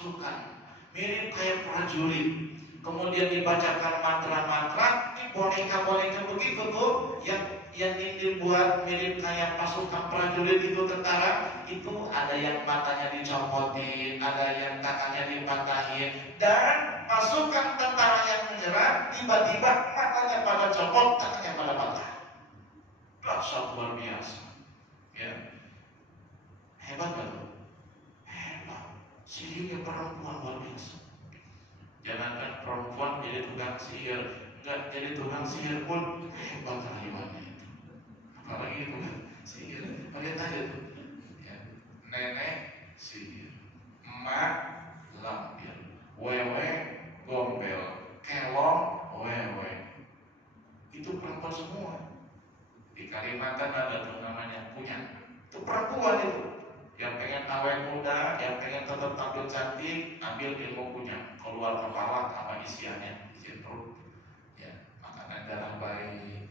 pasukan, mirip kayak prajurit. Kemudian dibacakan mantra-mantra, ini boneka-boneka begitu tuh, yang dibuat mirip kayak pasukan prajurit itu, tentara itu, ada yang matanya dicopotin, ada yang tangannya dipatahin, dan pasukan tentara yang menyerang tiba-tiba matanya pada copot, tangannya pada patah. Dahsyat luar biasa, ya. Hebat gak tuh? Hebat. Sihirnya perempuan luar biasa. Jangankan perempuan jadi tukang sihir, enggak jadi tukang sihir pun hebat hebatnya itu. Apalagi tukang sihir, lihat aja tuh. Ya. Nenek sihir, emak lampir, wewe gombel, kelong wewe. Itu perempuan semua. Di Kalimantan ada tuh namanya punya. Itu perempuan itu. Yang pengen awet muda, yang pengen tetap tampil cantik, ambil ilmu punya, keluar kepala sama isiannya, isi perut, ya, makanan darah bayi.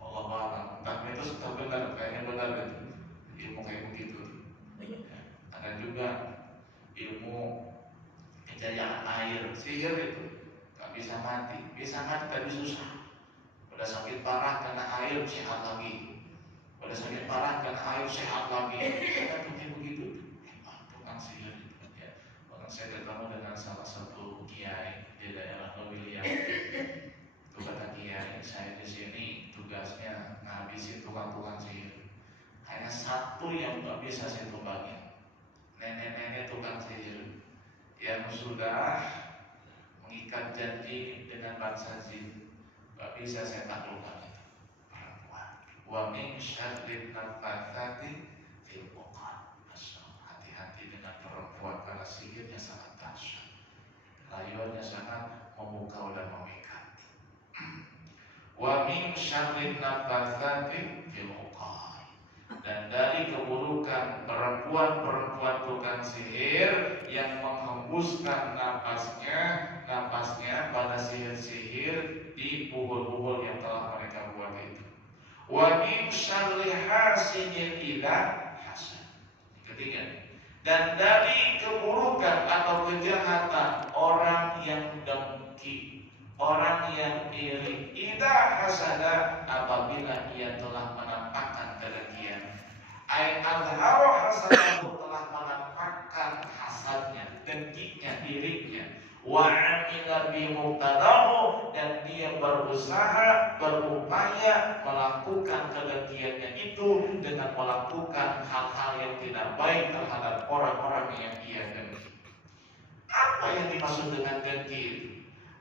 Allah alam, tapi itu sudah benar, kayaknya benar itu ilmu kayak begitu. Ya. Ada juga ilmu kejayaan air, sihir itu, gak bisa mati tapi susah. Udah sakit parah karena air, sehat lagi. Udah sakit parah karena air, sehat lagi. Ada begitu. Tukang sihir itu, ya. Bahkan saya ketemu dengan salah satu kiai di daerah Lewiliang. Itu kata kiai, saya di sini tugasnya ngabisin tukang-tukang sihir. Hanya satu yang gak bisa saya tumbangin, nenek-nenek tukang sihir yang sudah mengikat janji dengan bangsa jin. Gak bisa saya taklukkan itu. Wa min syarrin naffatsati fil 'uqad. Hati-hati dengan perempuan, karena sihirnya sangat dahsyat. Rayuannya sangat memukau dan memikat. Wa min syarrin naffatsati fil 'uqad. Dan dari keburukan perempuan tukang sihir yang menghembuskan napasnya pada sihir-sihir di buhul-buhul yang telah mereka buat itu. Wa min syarri hasidin idza hasad. Ketiga, dan dari keburukan atau kejahatan orang yang dengki, orang yang iri, idza hasada, apabila ia telah menampakkan kedengkian. Ai azhara hasadahu, telah menampakkan hasadnya, dengkinya, irinya. Wa amila bi muqtadahu, dan dia berusaha, berupaya melakukan kedengkiannya itu dengan melakukan hal-hal yang tidak baik terhadap orang-orang yang ia dengki. Apa yang dimaksud dengan dengki?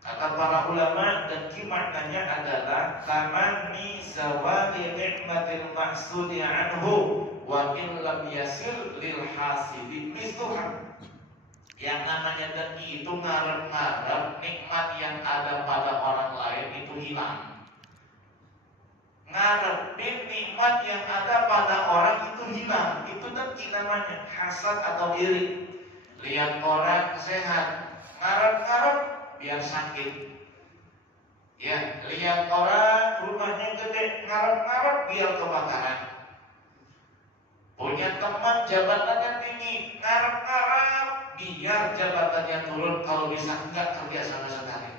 Kata para ulama, dengki maknanya adalah tamanni zawali ni'matil mahsudi anhu wa in lam yasir lil hasidi mithluha. Yang namanya dengki itu ngarep-ngarep nikmat yang ada pada orang lain itu hilang. Ngarepin nikmat yang ada pada orang itu hilang. Itu dengki namanya, hasad atau iri. Lihat orang sehat, ngarep-ngarep biar sakit. Ya, lihat orang rumahnya gede, ngarep-ngarep biar kebakaran. Punya teman jabatannya tinggi, ngarep-ngarep biar jabatannya turun, kalau bisa enggak kerja sama sekali.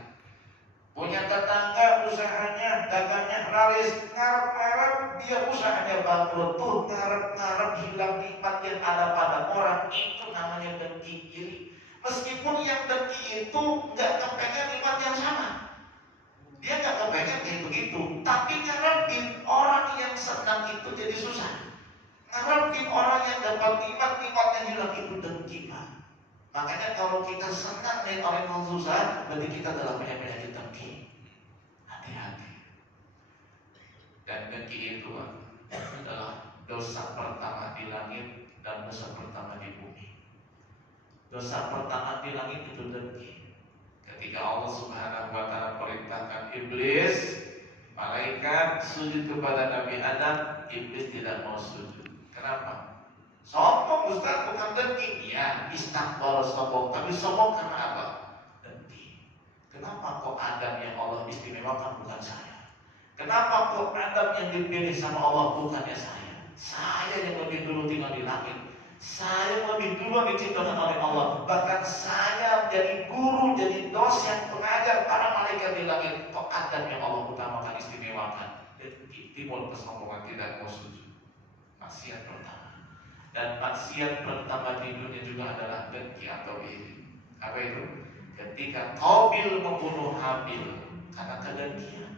Punya tetangga usahanya, dagangnya laris, ngarep-ngarep biar usahanya bangkrut. Tuh ngarep-ngarep hilang nikmat yang ada pada orang, itu namanya dengki iri. Meskipun yang dengki itu enggak kepengen nikmat yang sama, dia enggak kepengen kayak begitu, tapi ngarepin orang yang senang itu jadi susah. Ngarepin orang yang dapat nikmatnya hilang, itu dengki, Pak. Makanya kalau kita senang dengan orang yang susah, berarti kita dalam penyakit dengki. Hati-hati. Dan dengki itu adalah dosa pertama di langit dan dosa pertama di bumi. Dosa pertama di langit itu dengki. Ketika Allah Subhanahu wa Ta'ala perintahkan Iblis, malaikat sujud kepada Nabi Adam, Iblis tidak mau sujud. Kenapa? Sombong, Ustaz, bukan dengki. Ya, istakbar sombong, tapi sombong karena apa? Dengki. Kenapa kok Adam yang Allah istimewakan bukan saya? Kenapa kok Adam yang dipilih sama Allah bukannya saya? Saya yang lebih dulu tinggal di langit. Saya lebih dulu diciptakan oleh Allah. Bahkan saya guru, jadi dosen, pengajar, para malaikat di langit. Kok Adam yang Allah utamakan, istimewakan. Dengki, timbul kesombongan, tidak mau sujud. Maksiat pertama. Dan maksiat pertama di dunia juga adalah dengki atau iri. Apa itu? Ketika Qabil membunuh Habil karena kedengkian.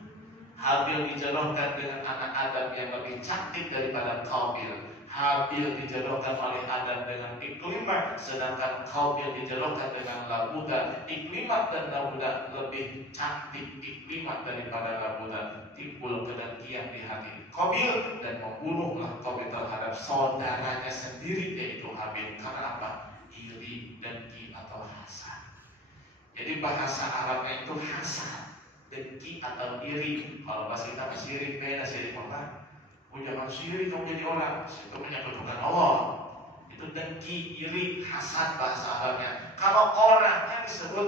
Habil dijodohkan dengan anak Adam yang lebih cantik daripada Qabil. Habil dijodohkan oleh Adam dengan Iklimah, sedangkan Qabil dijodohkan dengan Labuda. Iklimah dan Labuda lebih cantik Iklimah daripada Labuda. Timbul kedengkian di hati Qabil dan membunuhlah Qabil terhadap saudaranya sendiri, yaitu Habil. Karena apa? Iri, dengki atau hasad. Jadi bahasa Arabnya itu hasad, dengki atau iri. Kalau bahasa kita sirik, beda. Sirik apa? Oh, jangan sirik kamu jadi orang, itu menyebutkan Allah. Itu dengki, iri, hasad bahasa Arabnya. Kalau orangnya disebut